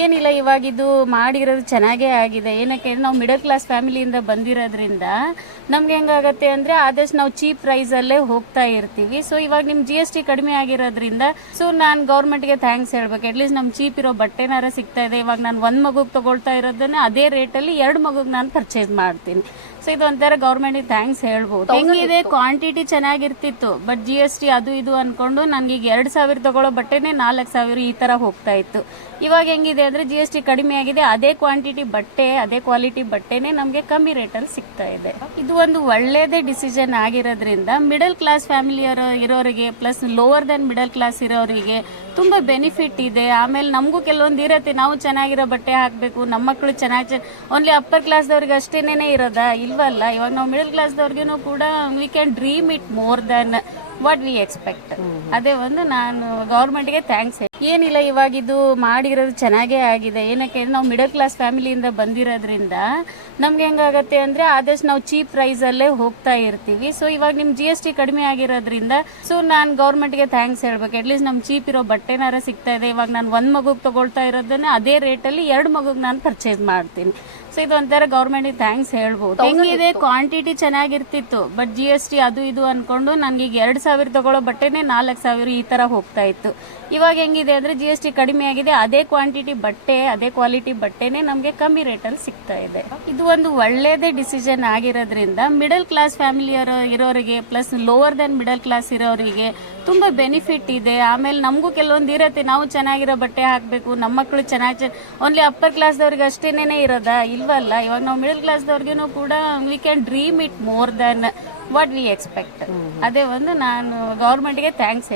ಏನಿಲ್ಲ, ಇವಾಗಿದು ಮಾಡಿರೋದು ಚೆನ್ನಾಗೇ ಆಗಿದೆ. ಏನಕ್ಕೆ ನಾವು ಮಿಡಲ್ ಕ್ಲಾಸ್ ಫ್ಯಾಮಿಲಿಯಿಂದ ಬಂದಿರೋದ್ರಿಂದ ನಮ್ಗೆ ಹೆಂಗಾಗತ್ತೆ ಅಂದ್ರೆ ಆದಷ್ಟು ನಾವು ಚೀಪ್ ಪ್ರೈಸ್ ಅಲ್ಲೇ ಹೋಗ್ತಾ ಇರ್ತೀವಿ. ಸೊ ಇವಾಗ ನಿಮ್ GST ಕಡಿಮೆ ಆಗಿರೋದ್ರಿಂದ ಸೊ ನಾನು ಗೌರ್ಮೆಂಟ್ಗೆ ಥ್ಯಾಂಕ್ಸ್ ಹೇಳ್ಬೇಕು. ಅಟ್ಲೀಸ್ಟ್ ನಮ್ ಚೀಪ್ ಇರೋ ಬಟ್ಟೆನಾರ ಸಿಗ್ತಾ ಇದೆ. ಇವಾಗ ನಾನು ಒಂದ್ ಮಗುಗ್ ತಗೊಳ್ತಾ ಇರೋದನ್ನ ಅದೇ ರೇಟಲ್ಲಿ 2 ಮಗುಗ್ ನಾನು ಪರ್ಚೇಸ್ ಮಾಡ್ತೀನಿ. ಸೊ ಇದು ಒಂಥರ ಗೌರ್ಮೆಂಟ್ ಥ್ಯಾಂಕ್ಸ್ ಹೇಳ್ಬೋದು. ಹೆಂಗಿದೆ, ಕ್ವಾಂಟಿಟಿ ಚೆನ್ನಾಗಿರ್ತಿತ್ತು, ಬಟ್ GST ಅದು ಇದು ಅನ್ಕೊಂಡು ನನ್ಗೆ ಈಗ 2,000 ತಗೊಳ್ಳೋ ಬಟ್ಟೆನೆ 4,000 ಈ ತರ ಹೋಗ್ತಾ ಇತ್ತು. ಇವಾಗ ಹೆಂಗಿದೆ ಅಂದ್ರೆ GST ಕಡಿಮೆ ಆಗಿದೆ, ಅದೇ ಕ್ವಾಂಟಿಟಿ ಬಟ್ಟೆ ಅದೇ ಕ್ವಾಲಿಟಿ ಬಟ್ಟೆನೆ ನಮ್ಗೆ ಕಮ್ಮಿ ರೇಟಲ್ಲಿ ಸಿಗ್ತಾ ಇದೆ. ಇದು ಒಂದು ಒಳ್ಳೇದೇ ಡಿಸಿಷನ್ ಆಗಿರೋದ್ರಿಂದ ಮಿಡಲ್ ಕ್ಲಾಸ್ ಫ್ಯಾಮಿಲಿ ಇರೋರಿಗೆ plus lower Dhan middle class ಇರೋರಿಗೆ ತುಂಬಾ ಬೆನಿಫಿಟ್ ಇದೆ. ಆಮೇಲೆ ನಮಗೂ ಕೆಲವೊಂದು ಇರತ್ತೆ, ನಾವು ಚೆನ್ನಾಗಿರೋ ಬಟ್ಟೆ ಹಾಕ್ಬೇಕು, ನಮ್ಮ ಮಕ್ಕಳು ಚೆನ್ನಾಗಿ ಓನ್ಲಿ ಅಪ್ಪರ್ ಕ್ಲಾಸ್ದವ್ರಿಗೆ ಅಷ್ಟೇನೆ ಇರೋದಾ? ಇಲ್ವಲ್ಲ. ಇವಾಗ ನಾವು ಮಿಡಲ್ ಕ್ಲಾಸ್ದವ್ರಿಗೂ ಕೂಡ we can dream it more than what we expect. ಅದೇ ಒಂದು ನಾನು ಗೌರ್ಮೆಂಟ್ಗೆ ಥ್ಯಾಂಕ್ಸ್. ಏನಿಲ್ಲ, ಇವಾಗಿದು ಮಾಡಿರೋದು ಚೆನ್ನಾಗೇ ಆಗಿದೆ. ಏನಕ್ಕೆ ನಾವು ಮಿಡಲ್ ಕ್ಲಾಸ್ ಫ್ಯಾಮಿಲಿಯಿಂದ ಬಂದಿರೋದ್ರಿಂದ ನಮ್ಗೆ ಹೆಂಗಾಗತ್ತೆ ಅಂದ್ರೆ ಆದಷ್ಟು ನಾವು ಚೀಪ್ ಪ್ರೈಸ್ ಅಲ್ಲೇ ಹೋಗ್ತಾ ಇರ್ತೀವಿ. ಸೊ ಇವಾಗ ನಿಮ್ GST ಕಡಿಮೆ ಆಗಿರೋದ್ರಿಂದ ಸೊ ನಾನು ಗೌರ್ಮೆಂಟ್ಗೆ ಥ್ಯಾಂಕ್ಸ್ ಹೇಳ್ಬೇಕು. ಅಟ್ಲೀಸ್ಟ್ ನಮ್ ಚೀಪ್ ಇರೋ ಬಟ್ಟೆನಾರ ಸಿಗ್ತಾ ಇದೆ. ಇವಾಗ ನಾನು ಒಂದ್ ಮಗುಗ್ ತಗೊಳ್ತಾ ಇರೋದನ್ನ ಅದೇ ರೇಟಲ್ಲಿ 2 ಮಗುಗ್ ನಾನು ಪರ್ಚೇಸ್ ಮಾಡ್ತೀನಿ. ಸೊ ಇದು ಒಂಥರ ಗೌರ್ಮೆಂಟ್ ಥ್ಯಾಂಕ್ಸ್ ಹೇಳ್ಬೋದು. ಹೆಂಗಿದೆ, ಕ್ವಾಂಟಿಟಿ ಚೆನ್ನಾಗಿರ್ತಿತ್ತು, ಬಟ್ GST ಅದು ಇದು ಅನ್ಕೊಂಡು ನನ್ಗೆ ಈಗ 2,000 ತಗೊಳ್ಳೋ ಬಟ್ಟೆನೆ 4,000 ಈ ತರ ಹೋಗ್ತಾ ಇತ್ತು. ಇವಾಗ ಹೆಂಗಿದೆ ಅಂದ್ರೆ GST ಕಡಿಮೆ ಆಗಿದೆ, ಅದೇ ಕ್ವಾಂಟಿಟಿ ಬಟ್ಟೆ ಅದೇ ಕ್ವಾಲಿಟಿ ಬಟ್ಟೆನೆ ನಮ್ಗೆ ಕಮ್ಮಿ ರೇಟಲ್ಲಿ ಸಿಗ್ತಾ ಇದೆ. ಇದು ಒಂದು ಒಳ್ಳೇದೇ ಡಿಸಿಷನ್ ಆಗಿರೋದ್ರಿಂದ ಮಿಡಲ್ ಕ್ಲಾಸ್ ಫ್ಯಾಮಿಲಿ ಇರೋರಿಗೆ plus lower Dhan middle class ಇರೋರಿಗೆ ತುಂಬಾ ಬೆನಿಫಿಟ್ ಇದೆ. ಆಮೇಲೆ ನಮಗೂ ಕೆಲವೊಂದು ಇರತ್ತೆ, ನಾವು ಚೆನ್ನಾಗಿರೋ ಬಟ್ಟೆ ಹಾಕ್ಬೇಕು, ನಮ್ಮ ಮಕ್ಕಳು ಚೆನ್ನಾಗಿ ಓನ್ಲಿ ಅಪ್ಪರ್ ಕ್ಲಾಸ್ದವ್ರಿಗೆ ಅಷ್ಟೇನೆ ಇರೋದಾ? ಇಲ್ವಲ್ಲ. ಇವಾಗ ನಾವು ಮಿಡಲ್ ಕ್ಲಾಸ್ದವ್ರಿಗೂ ಕೂಡ we can dream it more than what we expect. ಅದೇ ಒಂದು ನಾನು ಗೌರ್ಮೆಂಟ್ಗೆ ಥ್ಯಾಂಕ್ಸ್.